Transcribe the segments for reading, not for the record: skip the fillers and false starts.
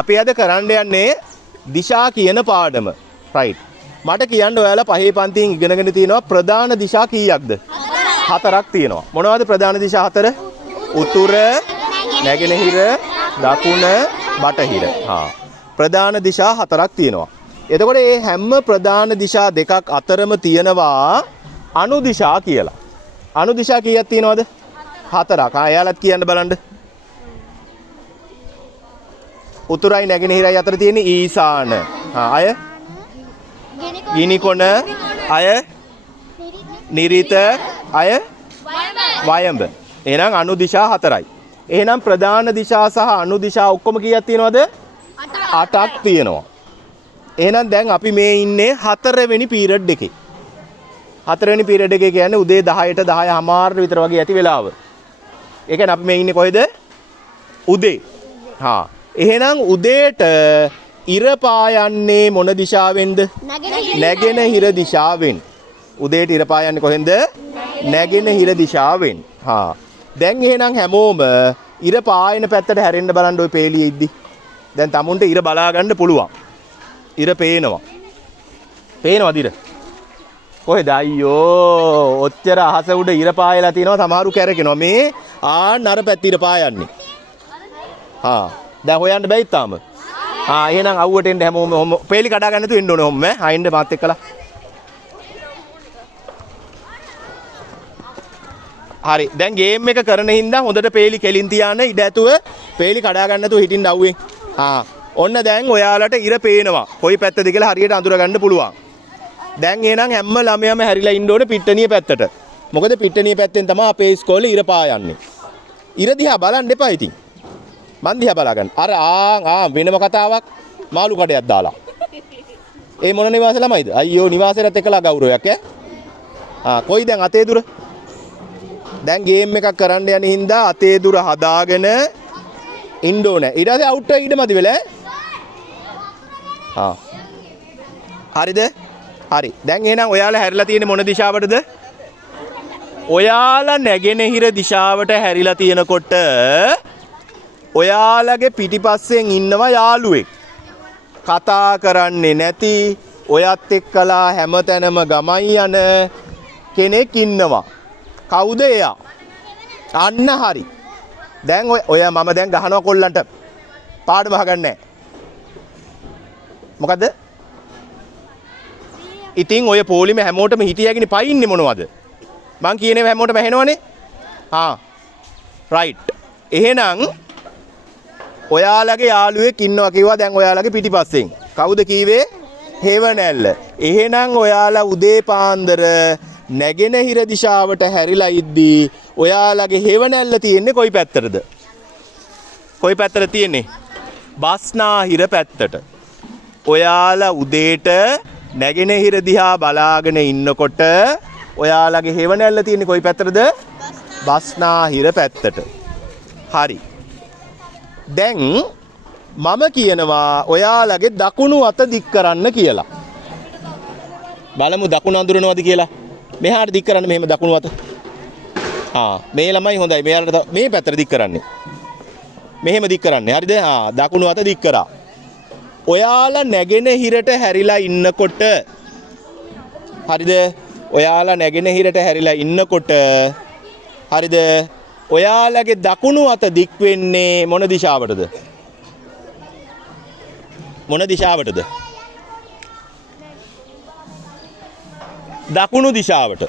අපි අද කරන්න යන්නේ දිශා කියන පාඩම. right. මට කියන්න ඔයාලා පහේ පන්තියෙන් ඉගෙනගෙන තියෙනවා ප්‍රධාන දිශා කීයක්ද? 4ක් තියෙනවා. මොනවද ප්‍රධාන දිශා 4? උතුර, නැගෙනහිර, දකුණ, බටහිර. ප්‍රධාන දිශා 4ක් තියෙනවා. එතකොට මේ හැම ප්‍රධාන දිශා දෙකක් අතරම තියෙනවා අනු දිශා කියලා. අනු දිශා කීයක් තියෙනවද? 4ක්. එයාලත් කියන්න බලන්න. උතුරයි නැගෙනහිරයි අතර තියෙන ඊසාන. අය ගිනිකොන, අය නිරිත, අය වයඹ. එහෙනම් අනු දිශා 4යි. එහෙනම් ප්‍රධාන දිශා සහ අනු දිශා ඔක්කොම කීයක් තියෙනවද? 8ක් තියෙනවා. එහෙනම් දැන් අපි මේ ඉන්නේ 4 වෙනි පීරියඩ් එකේ. 4 වෙනි පීරියඩ් එකේ කියන්නේ උදේ 10ට 10:00 විතර වගේ ඇති වෙලාව. ඒ කියන්නේ අපි මේ ඉන්නේ කොහෙද? උදේ. එහෙනම් උදේට ඉර පායන්නේ මොන දිශාවෙන්ද? නැගෙනහිර දිශාවෙන්. උදේට ඉර පායන්නේ කොහෙන්ද? නැගෙනහිර දිශාවෙන්. දැන් එහෙනම් හැමෝම ඉර පායන පැත්තට හැරෙන්න බලන්න ওই පේලියේ ඉද්දි. දැන් tamunට ඉර බලා ගන්න පුළුවන්. ඉර පේනවා. පේනවද ඉර? කොහෙද අයියෝ ඔච්චර අහස උඩ ඉර පායලා තිනවා සමහරු කැරකෙනවා. මේ නර පැත්ත ඉර පායන්නේ. දැන් හොයන්න බැයිද තාම? එහෙනම් අවුවට එන්න හැමෝම පේලි කඩා ගන්න තු එන්න ඕනේ ඔම්ම. එන්න මාත් එක්කලා. හරි. දැන් ගේම් එක කරන හින්දා හොඳට පේලි කෙලින් තියාන ඉඩ ඇතුව පේලි කඩා ගන්න තු හිටින්න අවුවෙන්. ඔන්න දැන් ඔයාලට ඉර පේනවා. කොයි පැත්තද කියලා හරියට අඳුර ගන්න පුළුවන්. දැන් එහෙනම් හැම ළමයාම හැරිලා ඉන්න ඕනේ පිට්ටනිය පැත්තට. මොකද පිට්ටනිය පැත්තෙන් තමයි අපේ ඉස්කෝලේ ඉර පායන්නේ. ඉර දිහා බලන්න එපා ඉතින්. මන් දිහා බලා ගන්න. අර වෙනම කතාවක් මාළු කඩයක් දාලා. ඒ මොන නිවාස ළමයිද? අයියෝ නිවාසෙට එක්කලා ගෞරවයක් ඈ. කොයි දැන් අතේ දුර? දැන් ගේම් එකක් කරන්න යන හින්දා අතේ දුර හදාගෙන ඉන්න ඕනේ. ඊට පස්සේ අවුට් එක ඉඩමදි වෙලා හරිද? හරි. දැන් එහෙනම් ඔයාලා හැරිලා තියෙන්නේ මොන දිශාවටද? ඔයාලා නැගෙනහිර දිශාවට හැරිලා තියෙනකොට ඔයාලගේ පිටිපස්සෙන් ඉන්නවා යාළුවෙක්. කතා කරන්නේ නැති ඔයත් එක්කලා හැමතැනම ගමයි යන කෙනෙක් ඉන්නවා. කවුද එයා? අන්න හරි. දැන් ඔය මම දැන් ගහනවා කොල්ලන්ට පාඩම අහගන්නේ. මොකද? ඉතින් ඔය පොලිමේ හැමෝටම හිටියාගෙන පයින්නේ මොනවද? මං කියනේව හැමෝටම ඇහෙනවනේ. රයිට්. එහෙනම් ඔයාලගේ යාළුවෙක් ඉන්නවා කිව්වා දැන් ඔයාලගේ පිටිපස්සෙන්. කවුද කීවේ? හේවණැල්ල. එහෙනම් ඔයාලා උදේ පාන්දර නැගෙනහිර දිශාවට හැරිලා ඉද්දී ඔයාලගේ හේවණැල්ල තියෙන්නේ කොයි පැත්තටද? කොයි පැත්තට තියෙන්නේ? බස්නාහිර පැත්තට. ඔයාලා උදේට නැගෙනහිර දිහා බලාගෙන ඉන්නකොට ඔයාලගේ හේවණැල්ල තියෙන්නේ කොයි පැත්තටද? බස්නාහිර පැත්තට. හරි. දැන් මම කියනවා ඔයාලගේ දකුණු අත දික් කරන්න කියලා. බලමු දකුණ අඳුරනවද කියලා. මෙහාට දික් කරන්න මෙහෙම දකුණු අත. මේ ළමයි හොඳයි. මෙයාලට මේ පැත්තට දික් කරන්නේ. මෙහෙම දික් කරන්නේ. හරිද? දකුණු අත දික් කරා. ඔයාලා නැගෙනහිරට හැරිලා ඉන්නකොට හරිද? ඔයාලා නැගෙනහිරට හැරිලා ඉන්නකොට හරිද? ඔයාලගේ දකුණු අත දික් වෙන්නේ මොන දිශාවටද? මොන දිශාවටද? දකුණු දිශාවට.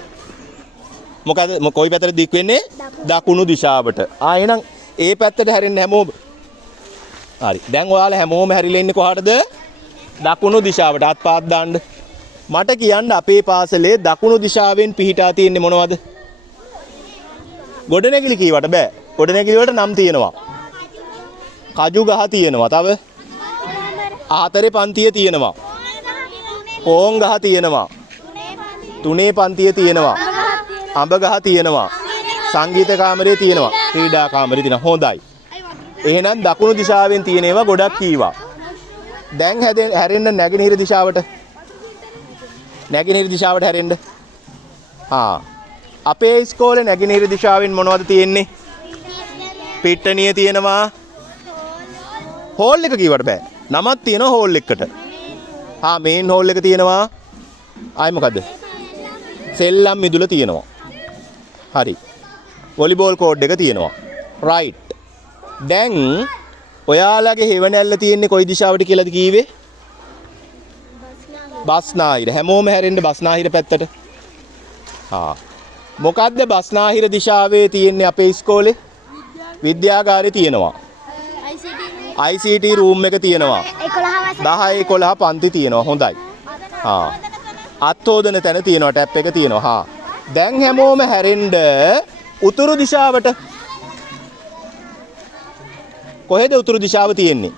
මොකද කොයි පැත්තට දික් වෙන්නේ? දකුණු දිශාවට. එහෙනම් ඒ පැත්තට හැරෙන්න හැමෝම. හරි. දැන් ඔයාලා හැමෝම හැරිලා ඉන්නේ කොහාටද? දකුණු දිශාවට. අත්පාත් දාන්න. මට කියන්න අපේ පාසලේ දකුණු දිශාවෙන් පිහිටා තියෙන්නේ මොනවද? ගොඩනැගිලි කීවට බෑ. ගොඩනැගිලි වලට නම් තියෙනවා. කජු ගහ තියෙනවා. තව ආතරේ පන්තිය තියෙනවා. කෝන් ගහ තියෙනවා. තුනේ පන්තිය තියෙනවා. අඹ ගහ තියෙනවා. සංගීත කාමරය තියෙනවා. ක්‍රීඩා කාමරය තියෙනවා. හොඳයි. එහෙනම් දකුණු දිශාවෙන් තියෙන ඒවා ගොඩක් කීවා. දැන් හැරෙන්න නැගෙනහිර දිශාවට. නැගෙනහිර දිශාවට හැරෙන්න. අපේ ඉස්කෝලේ නැගෙනහිර දිශාවෙන් මොනවද තියෙන්නේ? පිට්ටනිය තියෙනවා. හෝල් එක කීවට බෑ. නමක් තියෙනවා හෝල් එකට. මේන් හෝල් එක තියෙනවා. ආයි මොකද්ද? සෙල්ලම් මිදුල තියෙනවා. හරි. වොලිබෝල් කෝඩ් එක තියෙනවා. රයිට්. දැන් ඔයාලගේ හෙවණැල්ල තියෙන්නේ කොයි දිශාවට කියලාද කීවේ? බස්නාහිර. හැමෝම හැරෙන්න බස්නාහිර පැත්තට. මොකද්ද බස්නාහිර දිශාවේ තියෙන්නේ අපේ ඉස්කෝලේ? විද්‍යාගාරේ තියෙනවා. ICT room එක තියෙනවා. 10 11 පන්ති තියෙනවා. හොඳයි. අත්හොදන තැන තියෙනවා. ටැප් එක තියෙනවා. දැන් හැමෝම හැරෙන්න උතුරු දිශාවට. කොහෙද උතුරු දිශාව තියෙන්නේ?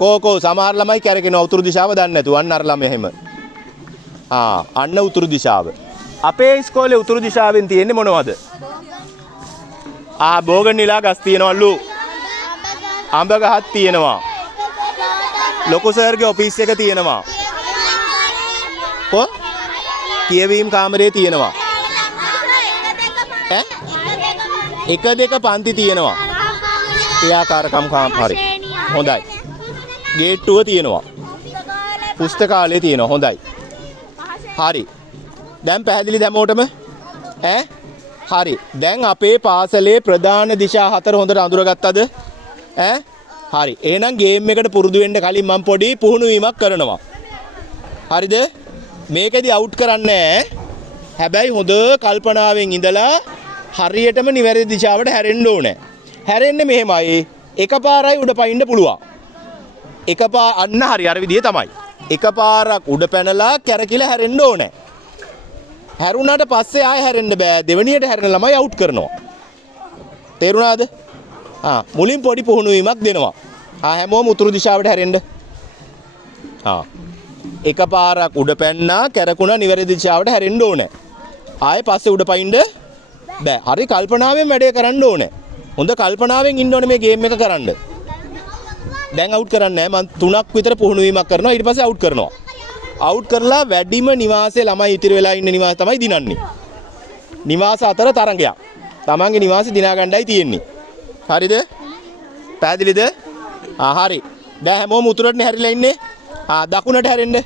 කෝ සමහර ළමයි කැරකෙනවා උතුරු දිශාව දන්නේ නැතුව. අන්න අර ළමයා එහෙම. අන්න උතුරු දිශාව. අපේ ඉස්කෝලේ උතුරු දිශාවෙන් තියෙන්නේ මොනවද? බෝගන්විලා ගස් තියෙනවලු. අඹ ගහක් තියෙනවා. ලොකු සර්ගේ ඔෆිස් එක තියෙනවා. කියවීම් කාමරේ තියෙනවා. 1 2 පන්ති තියෙනවා. ක්‍රියාකාරකම් හරි. හොඳයි. ගේට්ටුව තියෙනවා. පුස්තකාලය තියෙනවා. හොඳයි. හරි. දැන් පැහැදිලි දැමෝටම හරි. දැන් අපේ පාසලේ ප්‍රධාන දිශා 4 හොඳට අඳුරගත්තද? හරි. එහෙනම් ගේම් එකට පුරුදු වෙන්න කලින් මම පොඩි පුහුණුවීමක් කරනවා. හරිද? මේකෙදි අවුට් කරන්නේ හැබැයි හොඳ කල්පනාවෙන් ඉඳලා හරියටම නිවැරදි දිශාවට හැරෙන්න ඕනේ. හැරෙන්නේ මෙහෙමයි. එකපාරයි උඩ පයින්න පුළුවන්. අන්න හරි අර විදිය තමයි. එකපාරක් උඩ පැනලා කැරකිලා හැරෙන්න ඕනේ. හැරුණාට පස්සේ ආයෙ හැරෙන්න බෑ. දෙවෙනියට හැරෙන ළමයි අවුට් කරනවා. තේරුණාද? මුලින් පොඩි පුහුණුවීමක් දෙනවා. හැමෝම උතුරු දිශාවට හැරෙන්න. එකපාරක් උඩ පැන්නා කැරකුණා නිවැරදි දිශාවට හැරෙන්න ඕනේ. ආයෙ පස්සේ උඩ පයින්න බෑ. හරි කල්පනාවෙන් වැඩේ කරන්න ඕනේ. හොඳ කල්පනාවෙන් ඉන්න ඕනේ මේ ගේම් එක කරන්න. දැන් අවුට් කරන්නේ නැහැ. මම 3ක් විතර පුහුණුවීමක් කරනවා. ඊට පස්සේ අවුට් කරනවා. අවුට් කරලා වැඩිම නිවාසයේ ළමයි ඉතිරි වෙලා ඉන්න නිවාස තමයි දිනන්නේ. නිවාස අතර තරඟයක්. තමන්ගේ නිවාසේ දිනා ගන්නයි තියෙන්නේ. හරිද? පැහැදිලිද? හරි. දැන් හැමෝම උතුරටනේ හැරිලා ඉන්නේ. දකුණට හැරෙන්න.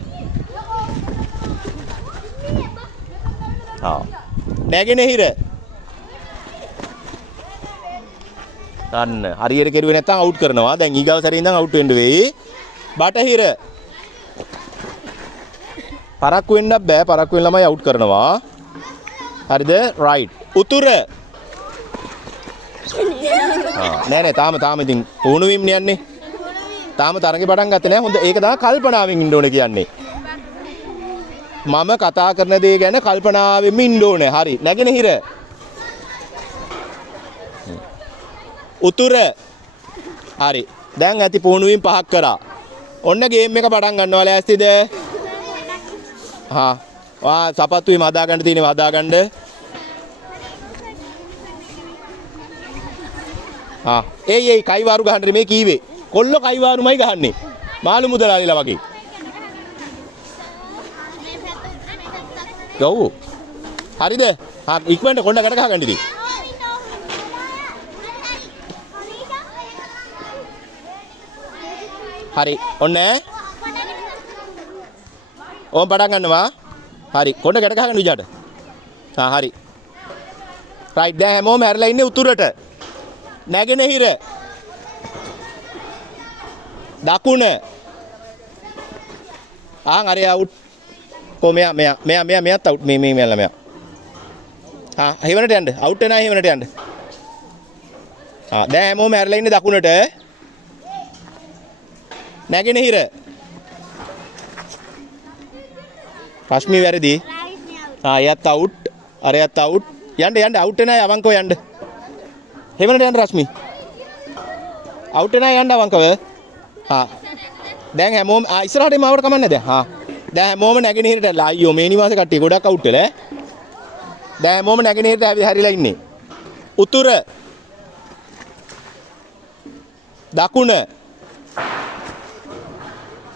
නැගෙනහිර. අන්න හරියට කෙරුවේ නැත්නම් අවුට් කරනවා. දැන් ඊගාව සැරේ ඉඳන් අවුට් වෙන්න වෙයි. බටහිර. පරක්කු වෙන්නත් බෑ. පරක්කු වෙන ළමයි අවුට් කරනවා. හරිද? රයිට්. උතුර. නෑ තාම ඉතින් පුහුණුවීම් යන්නේ. තාම තරගේ පටන් ගත්තේ නෑ. හොඳ ඒක තමයි කල්පනාවෙන් ඉන්න ඕනේ කියන්නේ. මම කතා කරන දේ ගැන කල්පනාවෙන් ඉන්න ඕනේ. හරි. නැගෙනහිර. උතුර. හරි. දැන් ඇති පුහුණුවීම් 5ක් කරා. ඔන්න ගේම් එක පටන් ගන්නවා. ලෑස්තිද? සපත්තු වීම හදා ගන්න තියෙනවා. හදා ගන්න. ඒ කයිවාරු ගහන්න මේ කීවේ. කොල්ල කයිවාරුමයි ගහන්නේ. මාළු මුදලාලිලා වගේ. ගව්. හරිද? ඉක්මනට කොණ්ඩ ගැට ගහගන්න ඉතින්. හරි. ඔන්න ඕම් පටන් ගන්නවා. හරි. කොණ්ඩ ගැට ගහගන්න විජාට. හරි. රයිට්. දැන් හැමෝම හැරලා ඉන්නේ උතුරට. නැගෙනහිර. දකුණ. අර අවුට්. මෙයාත් අවුට්. මේ ළමයා. හෙවණට යන්න. අවුට් වෙනා හෙවණට යන්න. දැන් හැමෝම හැරලා ඉන්නේ දකුණට. නැගෙනහිර. රශ්මි වැරදි. එයත් අවුට්. අරයත් අවුට්. යන්න අවුට් වෙනා අවංකව යන්න. හෙවණට යන්න රශ්මි. අවුට් වෙනා යන්න අවංකව. දැන් හැමෝම ඉස්සරහට මාවට කමන්නේ දැන්. දැන් හැමෝම නැගෙනහිරට ඇවිල්ලා අයියෝ මේ නිවාසේ කට්ටිය ගොඩක් අවුට් වෙලා. දැන් හැමෝම නැගෙනහිරට හැරිලා ඉන්නේ. උතුර. දකුණ.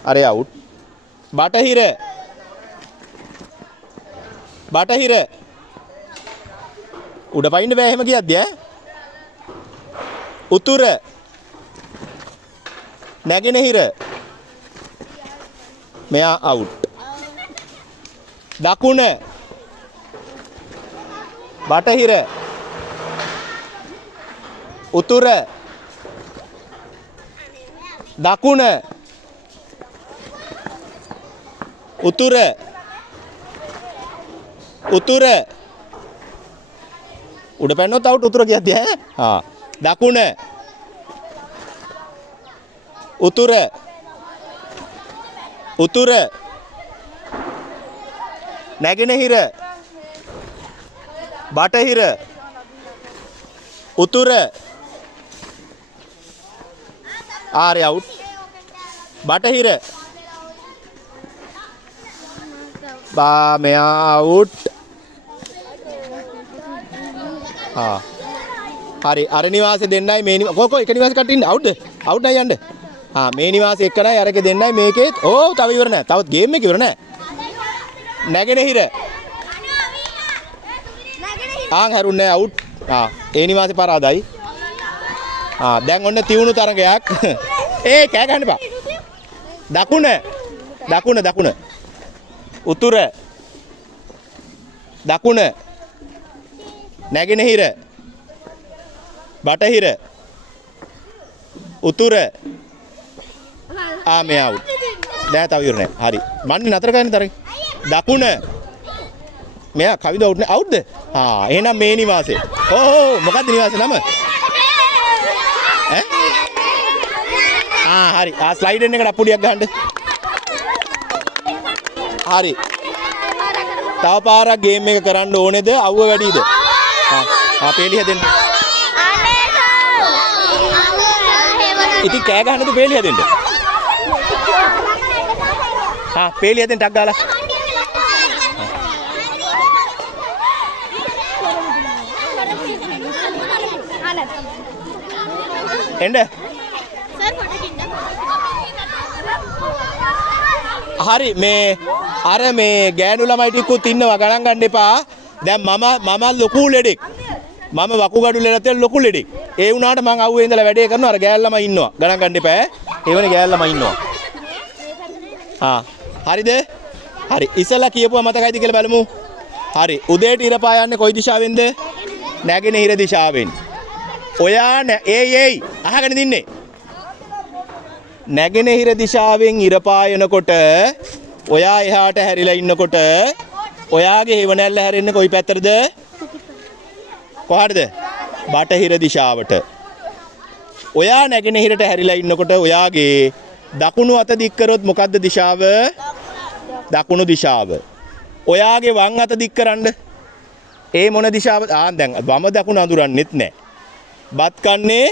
අරේ අවුට්. බටහිර. උඩ පයින්න බෑ එහෙම කියද්දි උතුර. නැගෙනහිර. මෙයා අවුට්. දකුණ. බටහිර. උතුර. දකුණ. උතුර. උතුර. උඩ පැන්නොත් අවුට් උතුර කියද්දී ඈ. හා. දකුණ. උතුර. උතුර. නැගෙනහිර. බටහිර. උතුර. ආරය අවුට්. බටහිර. මෙයා අවුට්. හරි අර නිවාසේ දෙන්නයි මේ කොකෝ එක නිවාසේ කට්ටිය ඉන්න අවුට්ද අවුට් නයි යන්න මේ නිවාසේ එක්කනයි අරක දෙන්නයි මේකෙත් ඕ තව ඉවර නෑ තවත් ගේම් එක ඉවර නෑ නැගෙනහිර හැරුන්නේ අවුට් ඒ නිවාසේ පරාදයි දැන් ඔන්න තියුණු තරගයක් ඒ කෑ ගහන්න එපා දකුණ දකුණ දකුණ උතුර දකුණ නැගෙනහිර බටහිර උතුර මේ අවුට් දැන් තව ඉවර නෑ හරි මන්නේ නතර කරන්න තරගේ දකුණ මෙයා කවිද අවුට් නේ අවුට්ද එහෙනම් මේ නිවාසේ මොකද්ද නිවාසේ නම හරි ස්ලයිඩ් එකට අප්පුඩියක් ගහන්න හරි තව පාරක් ගේම් එක කරන්න ඕනේද අවුව වැඩිද පේලි හැදෙන්න ඉතින් කෑ ගහන්නද පේලි හැදෙන්න පේලි හැදෙන්න ටක් ගාලා එන්න හරි මේ අර මේ ගෑනු ළමයි ටිකකුත් ඉන්නවා ගණන් ගන්න එපා දැන් මම ලොකු ලෙඩෙක් මම වකුගඩු ලෙඩත් ලොකු ලෙඩෙක් ඒ වුණාට මං අවුවේ ඉඳලා වැඩේ කරනවා අර ගෑල් ළමයි ඉන්නවා ගණන් ගන්න එපා එවනේ ගෑල් ළමයි ඉන්නවා හරිද හරි ඉස්සලා කියපුවා මතකයිද කියලා බලමු හරි උදේට ඉර පායන්නේ කොයි දිශාවෙන්ද නැගෙනහිර දිශාවෙන් ඔයා ඒයි අහගෙන ඉන්නේ නැගෙනහිර දිශාවෙන් ඉර පායනකොට ඔයා එහාට හැරිලා ඉන්නකොට ඔයාගේ හේවණැල්ල හැරෙන්නේ කොයි පැත්තටද? කොහටද? බටහිර දිශාවට. ඔයා නැගෙනහිරට හැරිලා ඉන්නකොට ඔයාගේ දකුණු අත දික් කරොත් මොකද්ද දිශාව? දකුණු දිශාව. ඔයාගේ වම් අත දික් කරන්න. ඒ මොන දිශාව? දැන් වම දකුණ අඳුරන්නෙත් නැහැ. බත් කන්නේ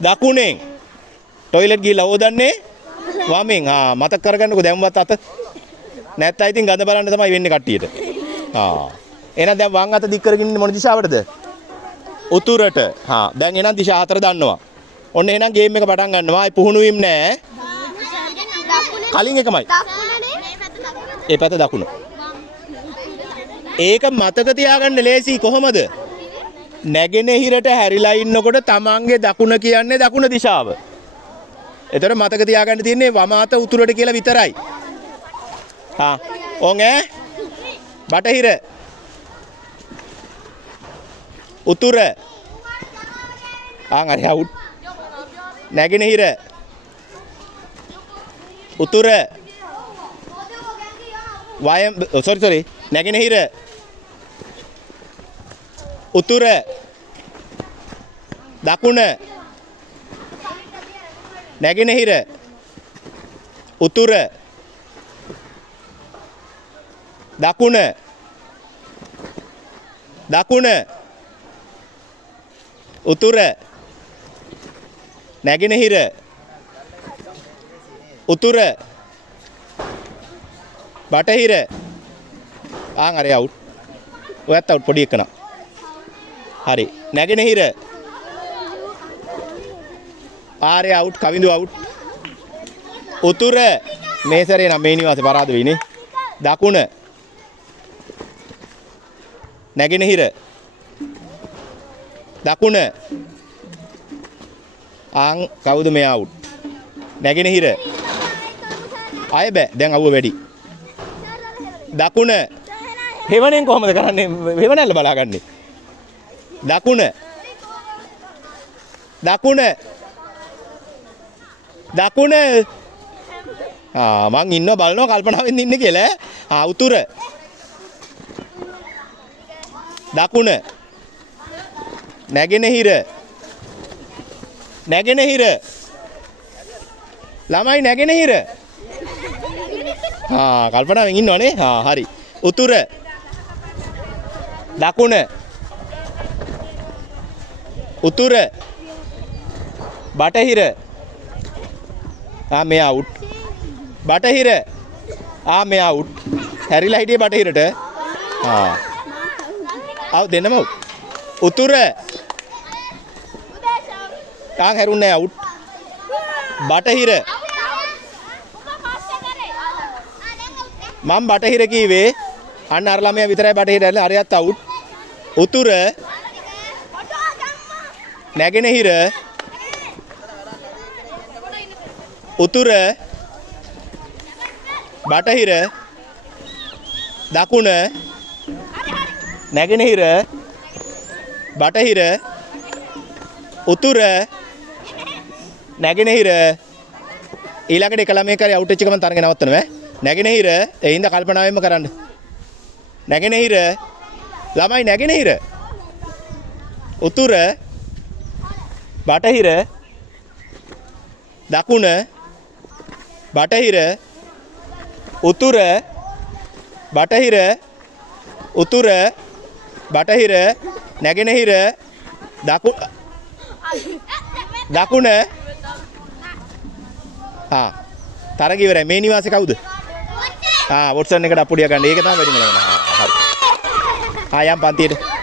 දකුණෙන්. টয়ලට් ගිහලා හොදන්නේ වමෙන්. මතක කරගන්නකෝ දැන්වත් අත. නැත්නම් ඉතින් ගඳ බලන්න තමයි වෙන්නේ කට්ටියට. එහෙනම් දැන් වම් අත දික් කරගෙන ඉන්නේ මොන දිශාවටද? උතුරට. දැන් එහෙනම් දිශා හතර දන්නවා. ඔන්න එහෙනම් ගේම් එක පටන් ගන්නවා. ඒ පුහුණු වීම නෑ. කලින් එකමයි. ඒ පැත්ත දකුණ. ඒක මතක තියාගන්න ලේසි කොහොමද? නැගෙනහිරට හැරිලා ඉන්නකොට තමන්ගේ දකුණ කියන්නේ දකුණ දිශාව. එතකොට මතක තියාගන්න තියෙන්නේ වම අත උතුරට කියලා විතරයි. ඕන් බටහිර උතුර හරි අවුට් නැගෙනහිර උතුර වයම් sorry නැගෙනහිර උතුර දකුණ නැගෙනහිර උතුර දකුණ දකුණ උතුර නැගෙනහිර උතුර බටහිර හරි අවුට් ඔයත් අවුට් පොඩි එකන හරි නැගෙනහිර ආරේ අවුට් කවිඳු අවුට් උතුර මේ සැරේ නම් මේ නිවාසේ පරාද වෙයිනේ දකුණ නැගෙනහිර දකුණ කවුද මේ අවුට් නැගෙනහිර. ආයෙ බෑ. දැන් අවුව වැඩි. දකුණ. හෙවණෙන් කොහමද කරන්නේ? හෙවණැල්ල බලාගන්නේ. දකුණ. දකුණ. දකුණ. මං ඉන්න බලනවා කල්පනාවෙන් ඉන්නේ කියලා. උතුර. දකුණ. නැගෙනහිර. නැගෙනහිර. ළමයි නැගෙනහිර. කල්පනාවෙන් ඉන්නවනේ. හරි. උතුර. දකුණ. උතුර. බටහිර. මේ අවුට්. බටහිර. මේ අවුට්. හැරිලා හිටියේ බටහිරට. දෙන්නම අවුට්. උතුර. හැරුන්නේ අවුට්. බටහිර. මම බටහිර කීවේ. අන්න අර ළමයා විතරයි බටහිර ඇල්ල. අරයත් අවුට්. උතුර. නැගෙනහිර. උතුර. බටහිර. දකුණ. නැගෙනහිර. බටහිර. උතුර. නැගෙනහිර. ඊළඟට එක ළමයෙක් හරි අවුට් වෙච්ච ගමන් තරඟ නවත්තනවා. නැගෙනහිර. ඒ හින්දා කල්පනාවෙන්ම කරන්න. නැගෙනහිර. ළමයි නැගෙනහිර. උතුර. බටහිර. දකුණ. බටහිර. උතුර. බටහිර. උතුර. බටහිර. නැගෙනහිර. දකුණ. තරග ඉවරයි. මේ නිවාසේ කවුද? වොට්සන් එකට අප්පුඩිය ගන්න. ඒක තමයි වැඩිම ලගන. හරි. යම් පන්තියට.